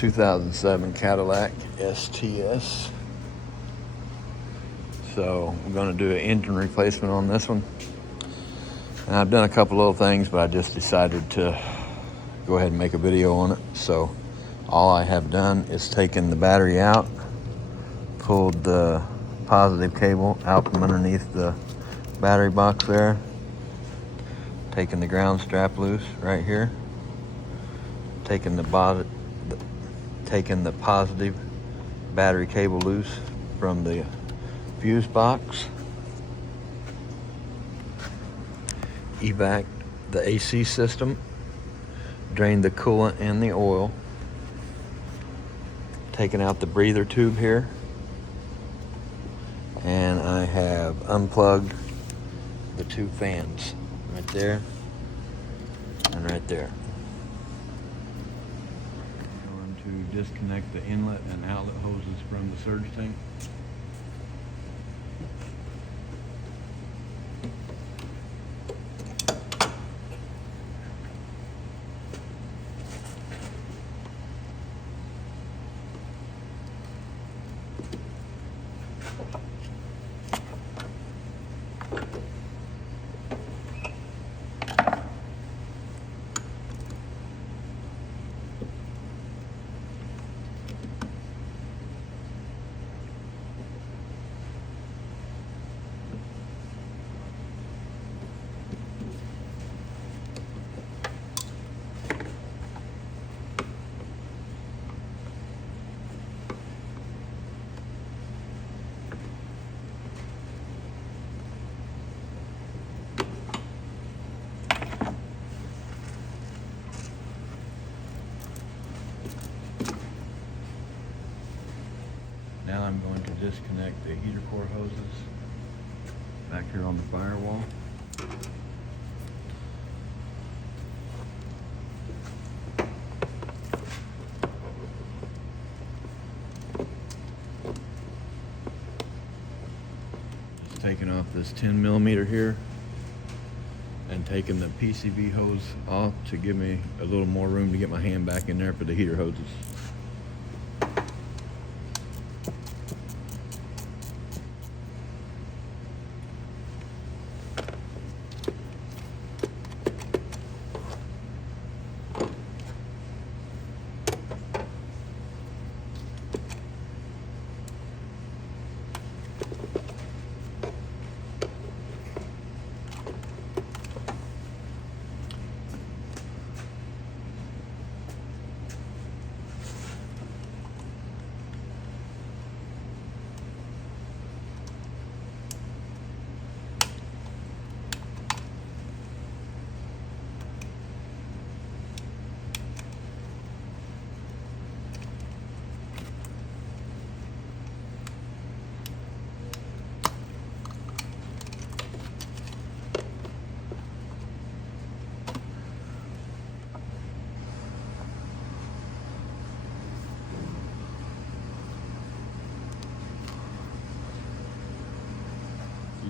2007 Cadillac STS. So I'm going to do an engine replacement on this one. And I've done a couple little things, but I just decided to go ahead and make a video on it. So all I have done is taken the battery out, pulled the positive cable out from underneath the battery box there, taking the ground strap loose right here, taking the positive battery cable loose from the fuse box, evac the AC system, drain the coolant and the oil, taking out the breather tube here, and I have unplugged the two fans right there and right there. I'm going to disconnect the inlet and outlet hoses from the surge tank. Now I'm going to disconnect the heater core hoses back here on the firewall. Just taking off this 10 millimeter here and taking the PCV hose off to give me a little more room to get my hand back in there for the heater hoses.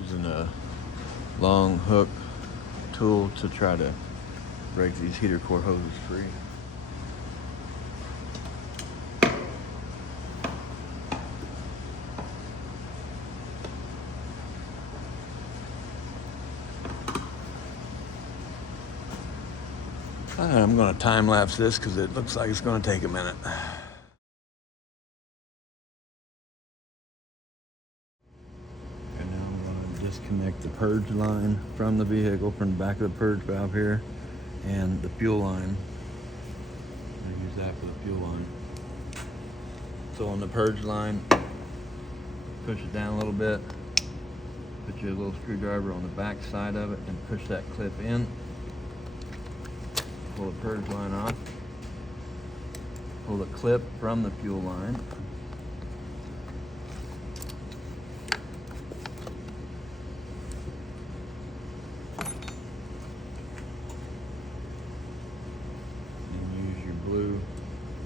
Using a long hook tool to try to break these heater core hoses free. I'm going to time lapse this because it looks like it's going to take a minute. Disconnect the purge line from the vehicle, from the back of the purge valve here, and the fuel line. I use that for the fuel line. So on the purge line, push it down a little bit, put your little screwdriver on the back side of it and push that clip in, pull the purge line off, pull the clip from the fuel line, blue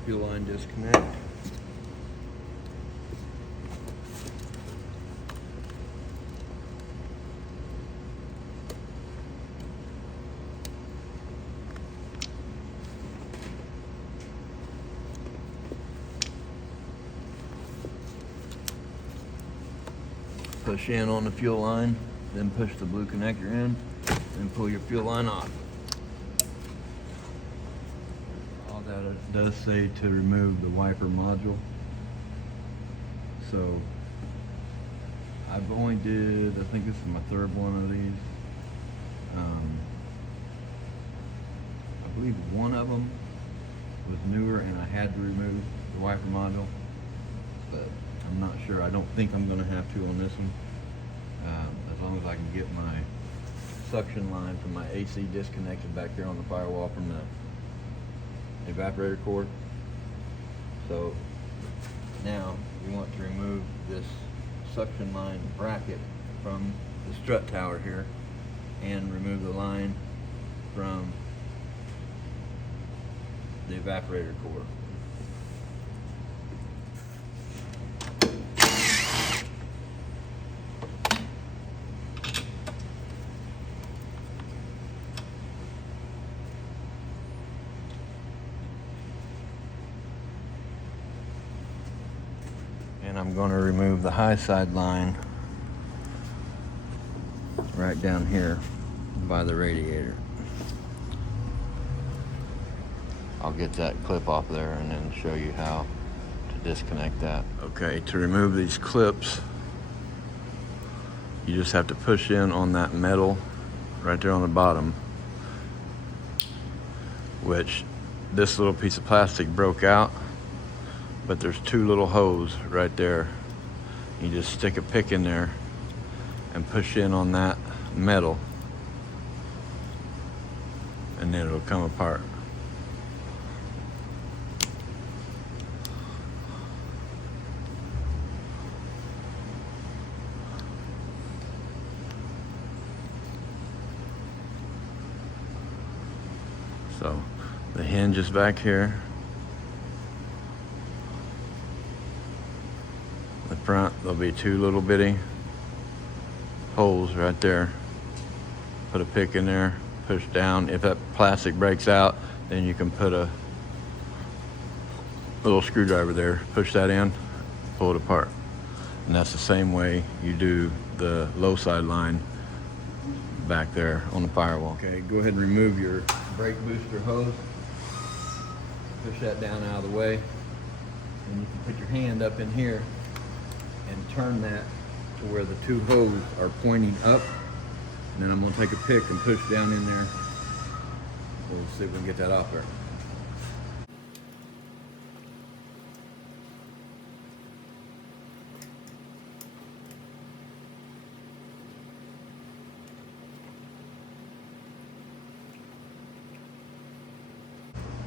fuel line disconnect. push in on the fuel line, then push the blue connector in, and pull your fuel line off. All that it does say to remove the wiper module. So I've only did, I think this is my third one of these. I believe one of them was newer and I had to remove the wiper module, but I'm not sure. I don't think I'm going to have to on this one, as long as I can get my suction line from my AC disconnected back there on the firewall from the evaporator cord. So now we want to remove this suction line bracket from the strut tower here and remove the line from the evaporator cord. And I'm going to remove the high side line right down here by the radiator. I'll get that clip off there and then show you how to disconnect that. Okay, to remove these clips, you just have to push in on that metal right there on the bottom, which this little piece of plastic broke out, but there's two little holes right there. You just stick a pick in there and push in on that metal, and then it'll come apart. So the hinge is back here. The front, there'll be two little bitty holes right there. Put a pick in there, push down. If that plastic breaks out, then you can put a little screwdriver there, push that in, pull it apart. And that's the same way you do the low side line back there on the firewall. Okay, go ahead and remove your brake booster hose. Push that down out of the way. And you can put your hand up in here and turn that to where the two hoses are pointing up. And then I'm going to take a pick and push down in there. We'll see if we can get that off there.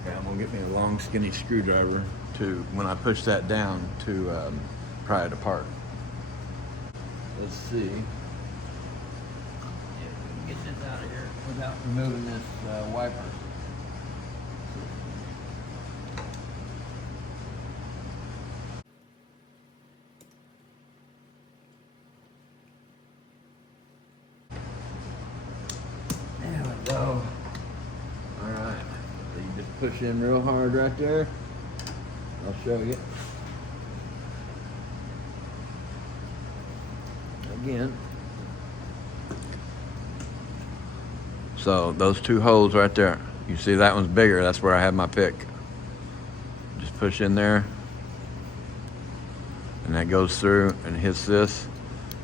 Okay, I'm going to get me a long skinny screwdriver to, when I push that down, to pry it apart. Let's see if we can get this out of here without removing this wiper. There we go. All right. So you just push in real hard right there. I'll show you. Again. So those two holes right there, you see that one's bigger, that's where I have my pick. Just push in there and that goes through and hits this.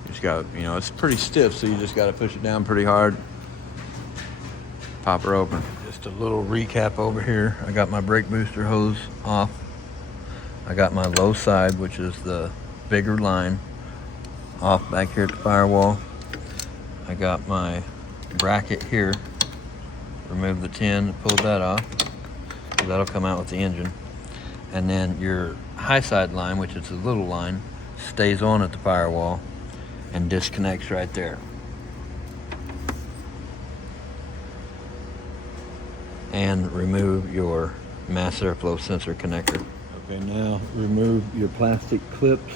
You just got, you know, it's pretty stiff, so you just got to push it down pretty hard, pop her open. Just a little recap over here. I got my brake booster hose off. I got my low side, which is the bigger line, off back here at the firewall. I got my bracket here. Remove the tin, pull that off. That'll come out with the engine. And then your high side line, which is the little line, stays on at the firewall and disconnects right there. And remove your mass airflow sensor connector. Okay, now remove your plastic clips.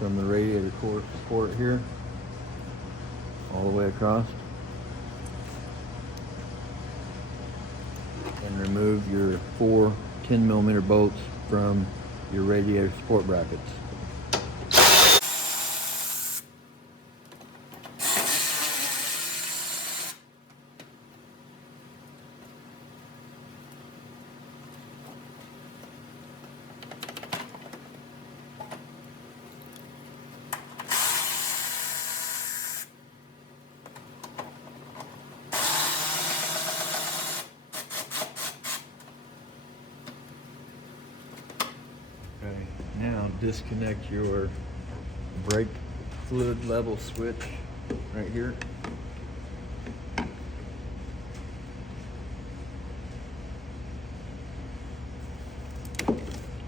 From the radiator cord support here, all the way across. And remove your 4 10mm bolts from your radiator support brackets. Okay, now disconnect your brake fluid level switch right here.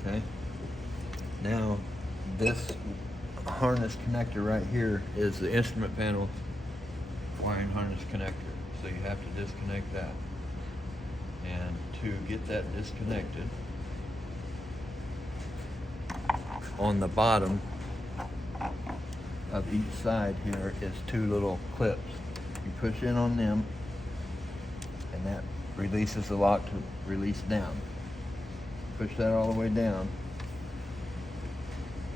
Okay, now this harness connector right here is the instrument panel wiring harness connector, so you have to disconnect that. And to get that disconnected, on the bottom of each side here is two little clips. You push in on them and that releases the lock to release down. Push that all the way down,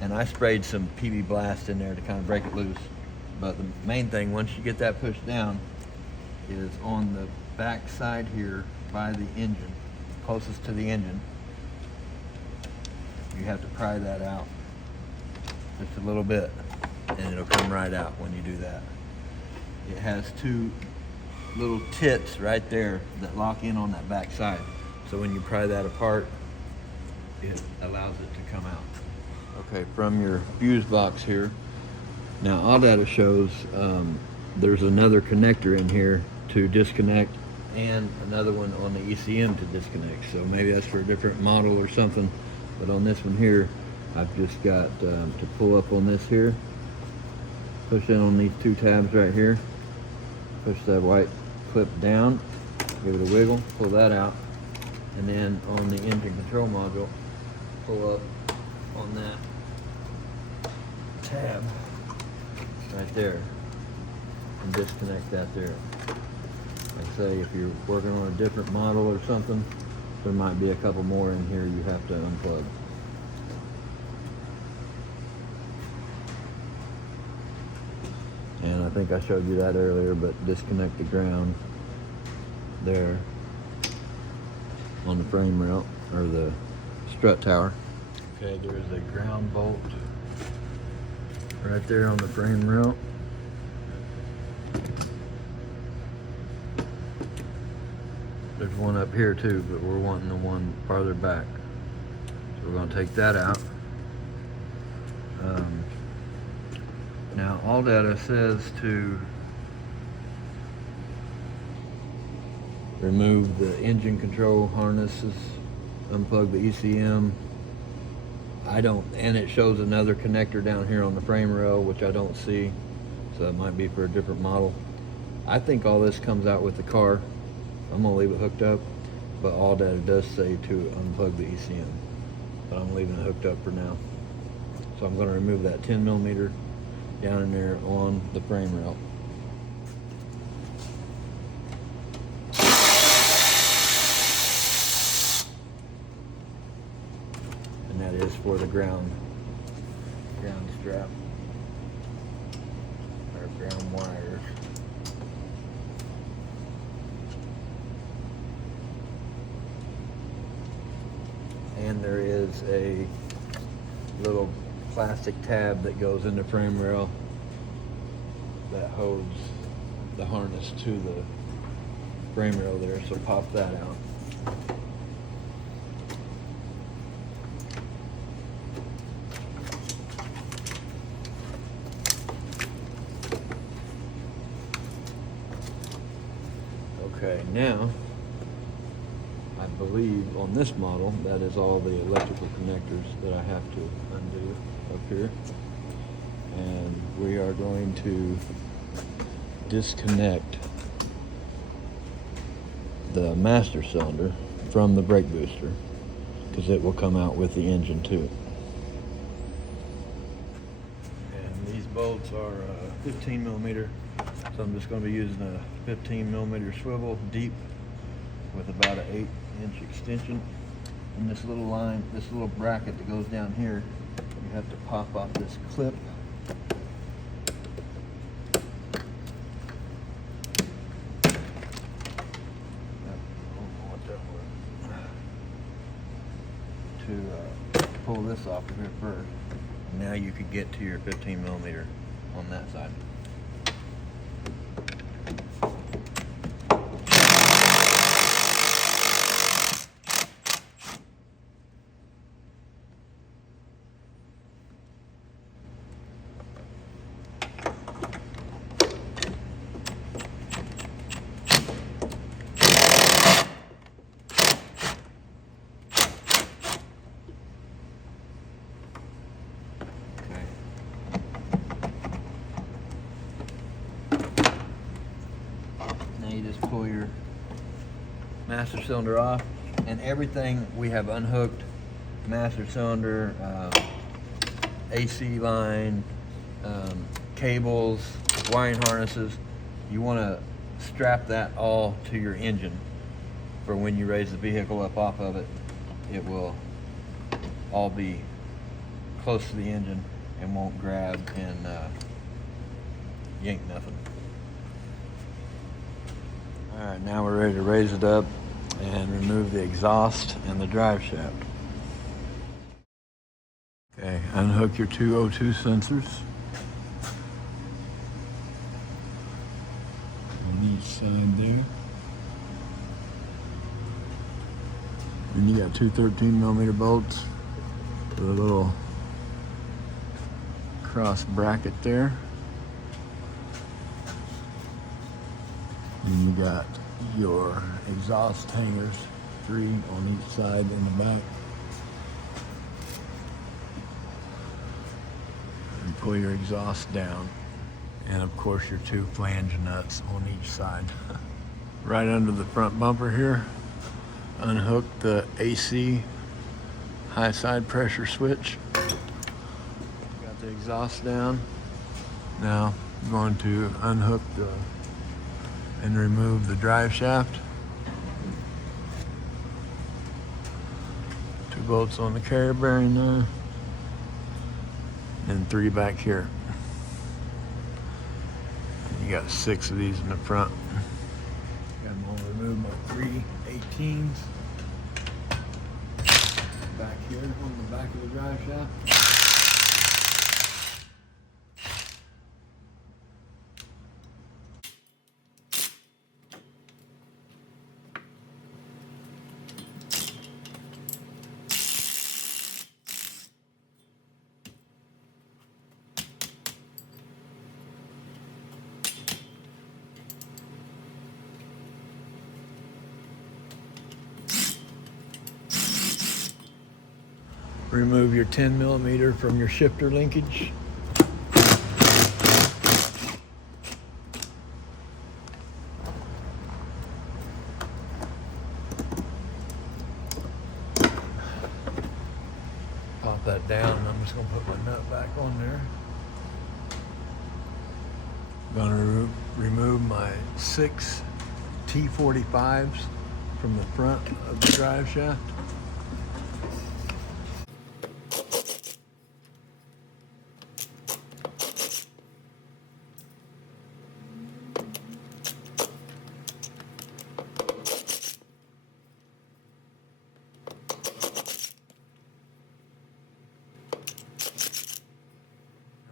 and I sprayed some PB Blast in there to kind of break it loose. But the main thing, once you get that pushed down, is on the back side here by the engine, closest to the engine. You have to pry that out just a little bit, and it'll come right out when you do that. It has two little tits right there that lock in on that back side. So when you pry that apart, it allows it to come out. Okay, from your fuse box here, now all data shows there's another connector in here to disconnect and another one on the ECM to disconnect. So maybe that's for a different model or something. But on this one here, I've just got to pull up on this here, push in on these two tabs right here, push that white clip down, give it a wiggle, pull that out, and then on the engine control module, pull up on that tab right there and disconnect that there. Like I say, if you're working on a different model or something, there might be a couple more in here you have to unplug. And I think I showed you that earlier, but disconnect the ground there on the frame rail, or the strut tower. Okay, there's a ground bolt right there on the frame rail. There's one up here too, but we're wanting the one farther back. So we're going to take that out. Now all data says to remove the engine control harnesses, unplug the ECM. I don't, and it shows another connector down here on the frame rail, which I don't see, so that might be for a different model. I think all this comes out with the car. I'm gonna leave it hooked up, but all data does say to unplug the ECM, but I'm leaving it hooked up for now. So I'm gonna remove that 10mm down in there on the frame rail. And that is for the ground strap, or ground wires. And there is a little plastic tab that goes in the frame rail that holds the harness to the frame rail there, so pop that out. Okay, now I believe on this model that is all the electrical connectors that I have to undo up here, and we are going to disconnect the master cylinder from the brake booster, because it will come out with the engine too. And these bolts are 15mm, so I'm just going to be using a 15mm swivel deep with about an 8-inch extension. And this little line, this little bracket that goes down here, you have to pop off this clip. To pull this off of here first. Now you could get to your 15 millimeter on that side. You just pull your master cylinder off, and everything we have unhooked: master cylinder, AC line, cables, wiring harnesses. You want to strap that all to your engine for when you raise the vehicle up off of it. It will all be close to the engine and won't grab and yank nothing. All right, now we're ready to raise it up and remove the exhaust and the drive shaft. Okay, unhook your two O2 sensors on each side there. And you got two 13 millimeter bolts with a little cross bracket there. And you got your exhaust hangers, 3 on each side in the back. And pull your exhaust down. And of course your 2 flange nuts on each side. Right under the front bumper here, unhook the AC high side pressure switch. Got the exhaust down. Now I'm going to unhook and remove the drive shaft. 2 bolts on the carrier bearing there, and 3 back here. And you got 6 of these in the front. I'm going to remove my 3 18s back here on the back of the drive shaft. Remove your 10 millimeter from your shifter linkage. Pop that down, and I'm just going to put my nut back on there. I'm going to remove my 6 T45s from the front of the drive shaft.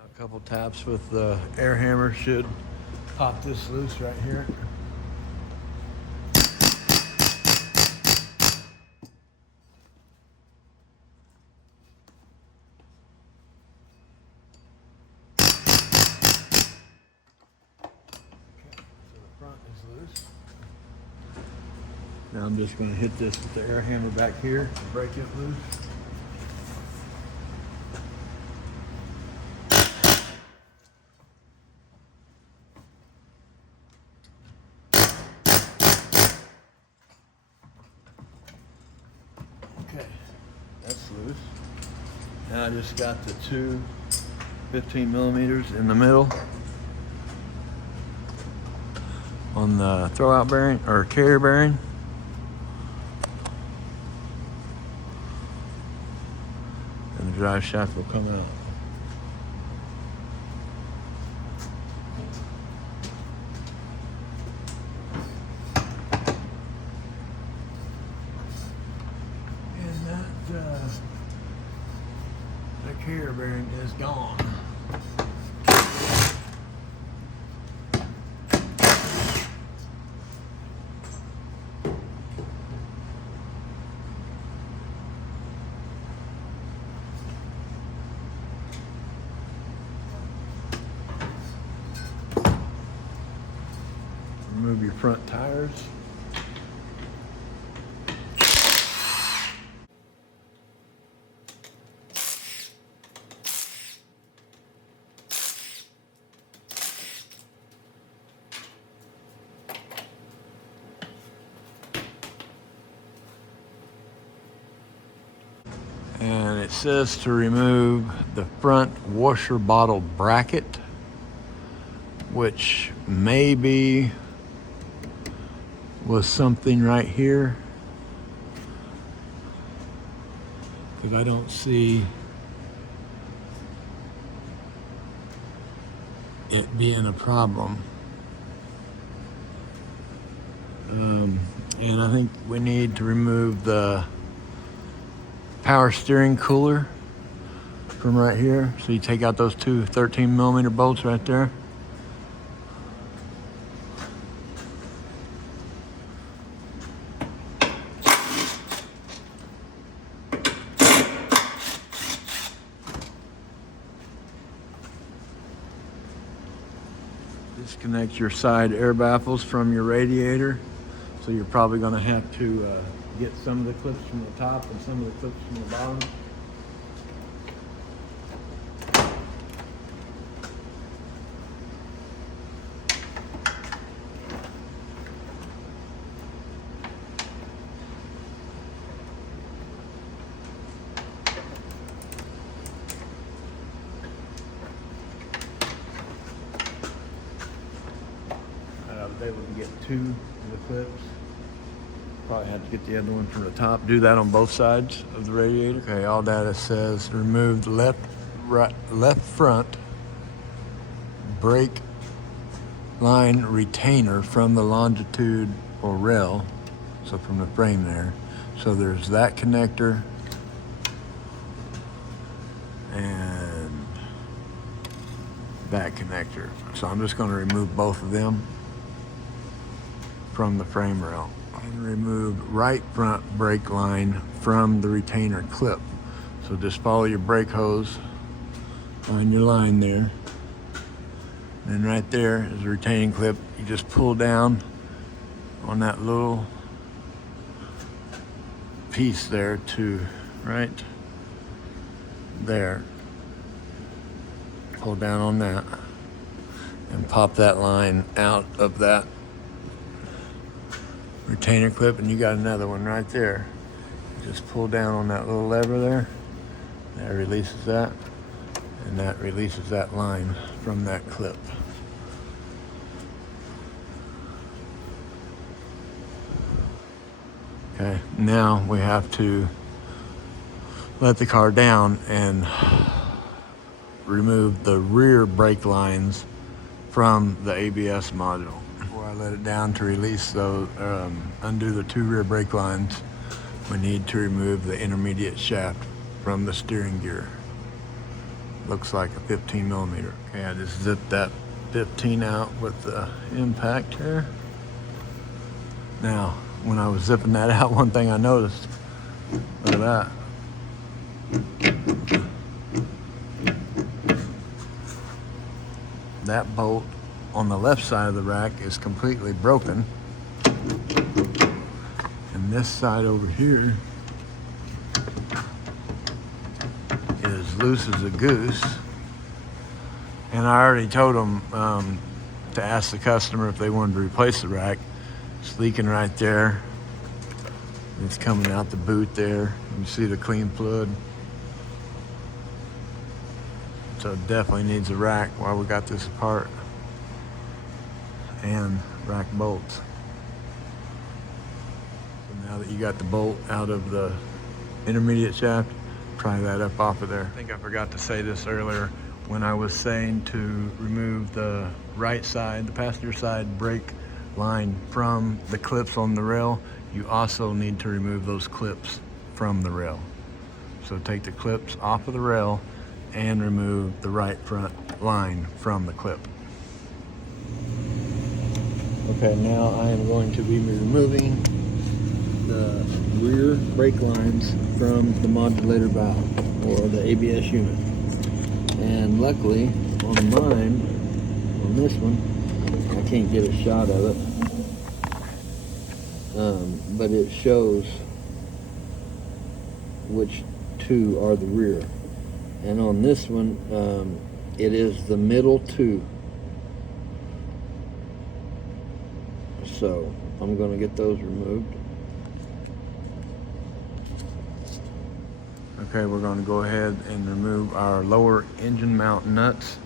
A couple taps with the air hammer should pop this loose right here. Now I'm just going to hit this with the air hammer back here to break it loose. Okay, that's loose. Now I just got the 2 15 millimeters in the middle on the throwout bearing or carrier bearing. drive shaft will come out. And that the carrier bearing is gone. Remove your front tires. And it says to remove the front washer bottle bracket, which maybe was something right here, because I don't see it being a problem. And I think we need to remove the power steering cooler from right here. So you take out those two 13mm bolts right there. Disconnect your side air baffles from your radiator. So you're probably going to have to get some of the clips from the top and some of the clips from the bottom. I was able to get two of the clips. Probably have to get the other one from the top. Do that on both sides of the radiator. Okay, all data says remove the left front brake line retainer from the longitude or rail, so from the frame there. So there's that connector and that connector. So I'm just going to remove both of them from the frame rail. And remove right front brake line from the retainer clip. So just follow your brake hose on your line there. And right there is a retaining clip. You just pull down on that little piece there to right there. Pull down on that and pop that line out of that retainer clip, and you got another one right there. Just pull down on that little lever there. That releases that, and that releases that line from that clip. Okay, now we have to let the car down and remove the rear brake lines from the ABS module. Before I let it down to release those, undo the two rear brake lines, we need to remove the intermediate shaft from the steering gear. Looks like a 15mm. Okay, I just zipped that 15 out with the impact here. Now, when I was zipping that out, one thing I noticed, look at that. That bolt on the left side of the rack is completely broken. And this side over here is loose as a goose. And I already told them to ask the customer if they wanted to replace the rack. It's leaking right there. It's coming out the boot there. You see the clean fluid. So it definitely needs a rack while we got this apart. And rack bolts. So now that you got the bolt out of the intermediate shaft, pry that up off of there. I think I forgot to say this earlier when I was saying to remove the right side, the passenger side brake line from the clips on the rail. You also need to remove those clips from the rail. So take the clips off of the rail and remove the right front line from the clip. Okay, now I am going to be removing the rear brake lines from the modulator valve or the ABS unit. And luckily on mine, on this one, I can't get a shot of it, but it shows which two are the rear. And on this one, it is the middle two. So I'm going to get those removed. Okay, we're going to go ahead and remove our lower engine mount nuts,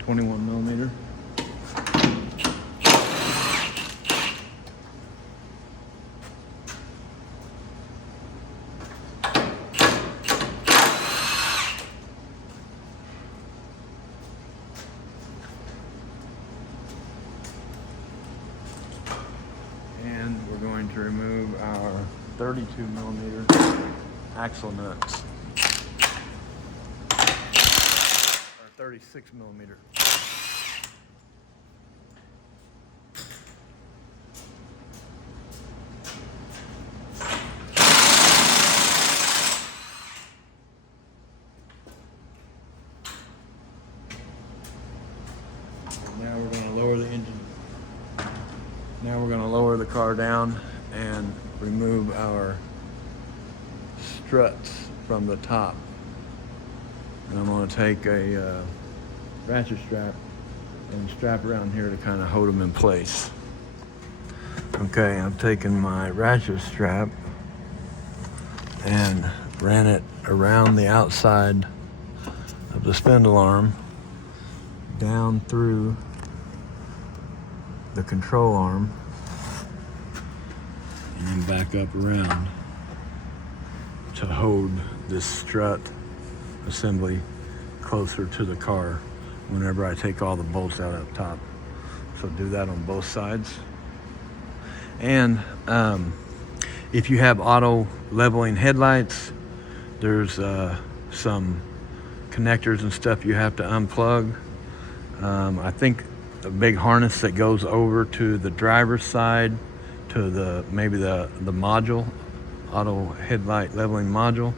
21 millimeter. And we're going to remove our 32 millimeter axle nuts. Or 36 millimeter. Now we're going to lower the engine. Now we're going to lower the car down and remove our struts from the top. And I'm going to take a ratchet strap and strap around here to kind of hold them in place. Okay, I'm taking my ratchet strap and ran it around the outside of the spindle arm down through the control arm and then back up around to hold this strut assembly closer to the car whenever I take all the bolts out up top. So do that on both sides. And if you have auto leveling headlights, there's some connectors and stuff you have to unplug. I think a big harness that goes over to the driver's side to maybe the module, auto headlight leveling module.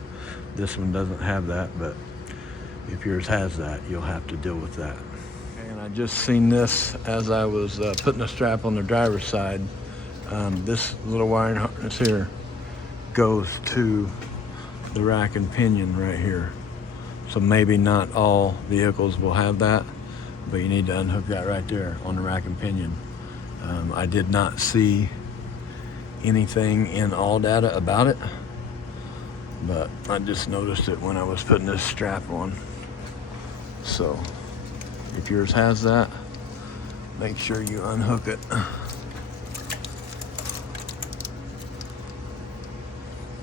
This one doesn't have that, but if yours has that, you'll have to deal with that. And I just seen this as I was putting the strap on the driver's side. This little wiring harness here goes to the rack and pinion right here. So maybe not all vehicles will have that, but you need to unhook that right there on the rack and pinion. I did not see anything in all data about it, but I just noticed it when I was putting this strap on. So if yours has that, make sure you unhook it.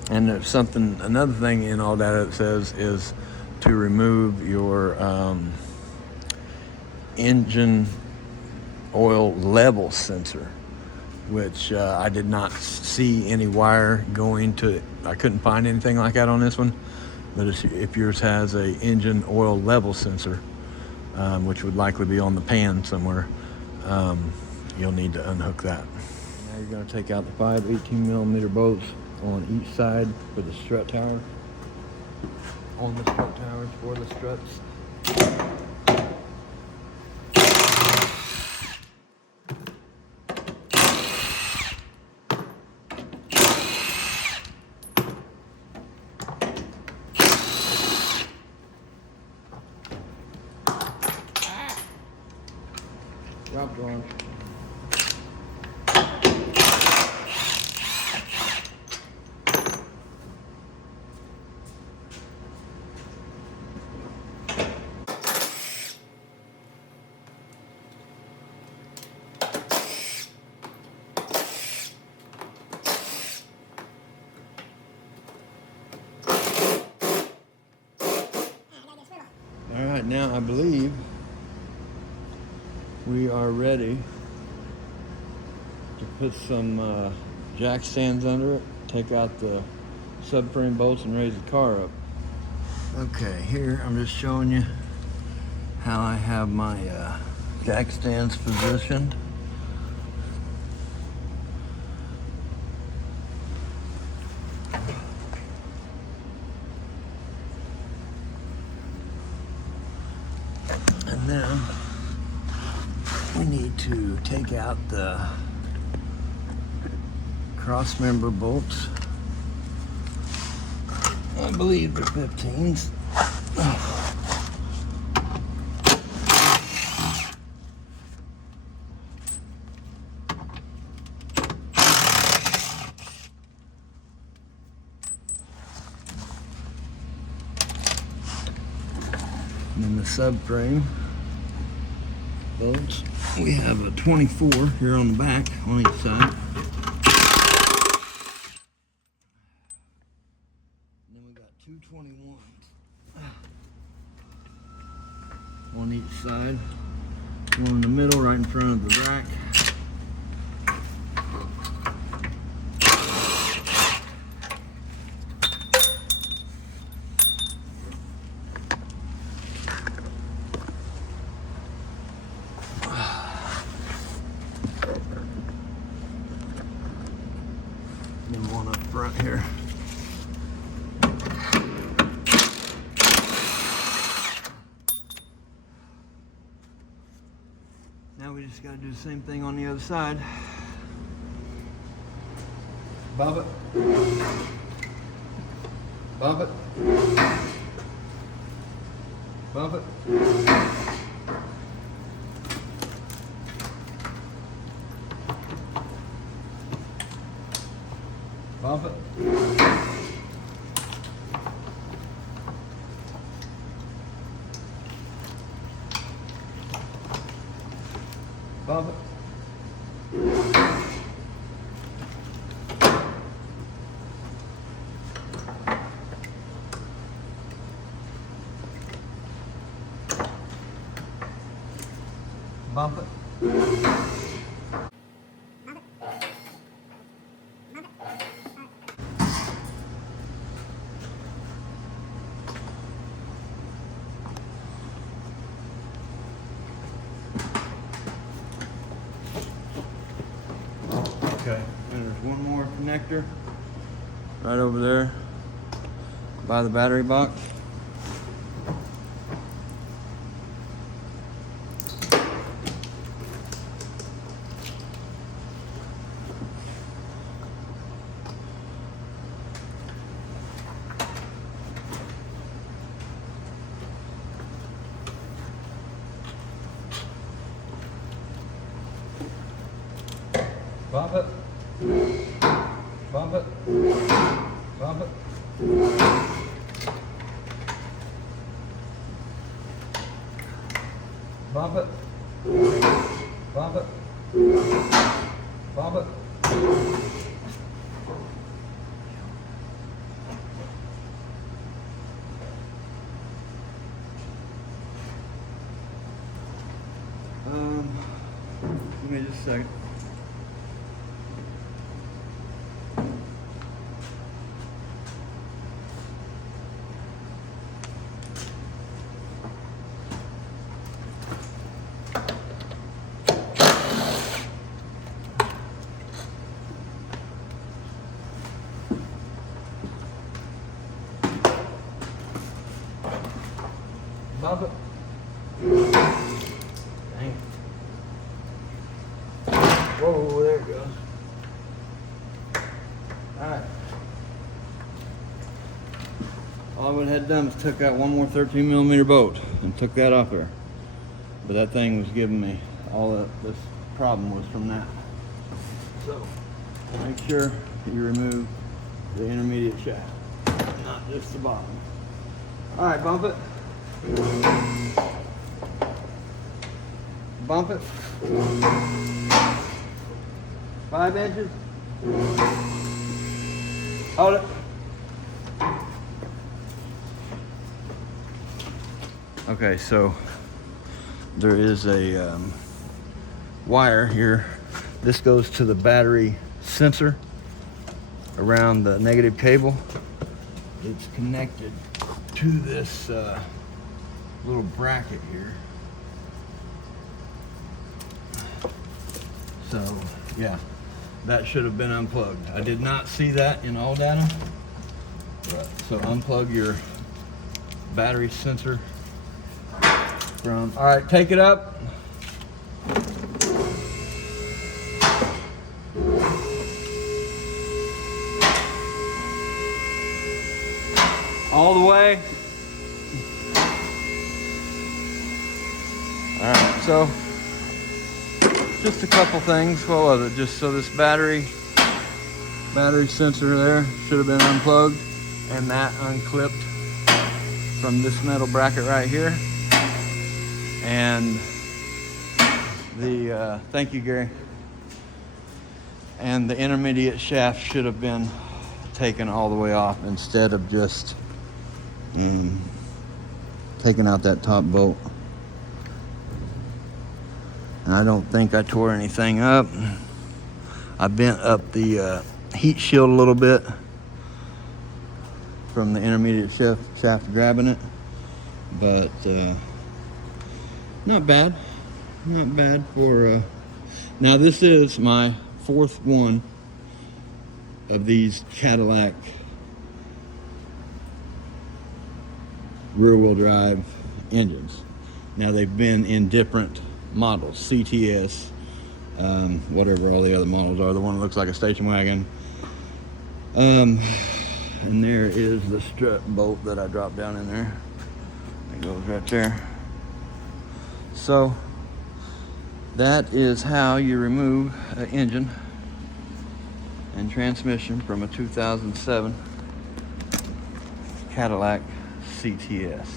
And there's another thing in all data that says is to remove your engine oil level sensor, which I did not see any wire going to it. I couldn't find anything like that on this one, but if yours has a engine oil level sensor, which would likely be on the pan somewhere, you'll need to unhook that. Now you're going to take out the 5 18 millimeter bolts on each side for the strut tower, on the strut towers for the struts. Drop drawn. now I believe we are ready to put some jack stands under it, take out the subframe bolts and raise the car up. Okay, here I'm just showing you how I have my jack stands positioned. And then we need to take out the cross member bolts. I believe they're 15s. And then the subframe bolts, we have a 24 here on the back on each side. And then we got two 21s on each side. One in the middle, right in front of the rack. And one up front here. Now we just got to do the same thing on the other side. Bob it. Bob it. Bob it. Bump it. Bump it. Bump it. Okay, and there's one more connector right over there by the battery box. Bump it. Bump it. Bump it. Bump it. Bump it. Bump it. Give me just a second. Bump it. Dang. Whoa, there it goes. Alright. All I would have done was took out one more 13mm bolt and took that off there. But that thing was giving me all that this problem was from that. So make sure that you remove the intermediate shaft, not just the bottom. Alright, bump it. Bump it. 5 inches. Hold it. Okay, so there is a wire here. This goes to the battery sensor around the negative cable. It's connected to this little bracket here. So yeah, that should have been unplugged. I did not see that in all data. So unplug your battery sensor from, all right, take it up. All the way. All right, so just a couple things. What was it? Just so this battery sensor there should have been unplugged, and that unclipped from this metal bracket right here. And the, thank you, Gary. And the intermediate shaft should have been taken all the way off instead of just taking out that top bolt. And I don't think I tore anything up. I bent up the heat shield a little bit from the intermediate shaft grabbing it, but not bad for now. This is my fourth one of these Cadillac rear-wheel drive engines. Now they've been in different models, CTS, whatever all the other models are. The one that looks like a station wagon. And there is the strut bolt that I dropped down in there. It goes right there. So that is how you remove an engine and transmission from a 2007 Cadillac CTS.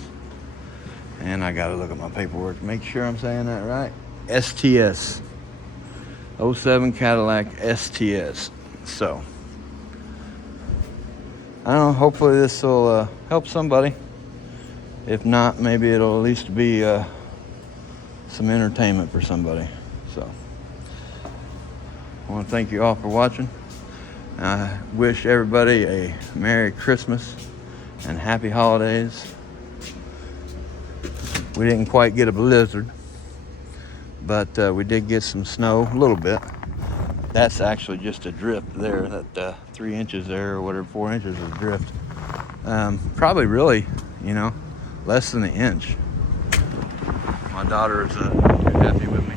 And I gotta look at my paperwork to make sure I'm saying that right. STS. 07 Cadillac STS. So I don't know, hopefully this will help somebody. If not, maybe it'll at least be some entertainment for somebody. So I want to thank you all for watching. I wish everybody a Merry Christmas and Happy Holidays. We didn't quite get a blizzard, but we did get some snow, a little bit. That's actually just a drift there, that 3 inches there, or whatever, 4 inches of drift. Probably really, less than an inch. My daughter is happy with me,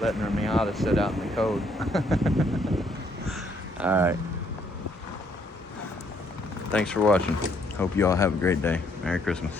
letting her Miata sit out in the cold. All right. Thanks for watching. Hope you all have a great day. Merry Christmas.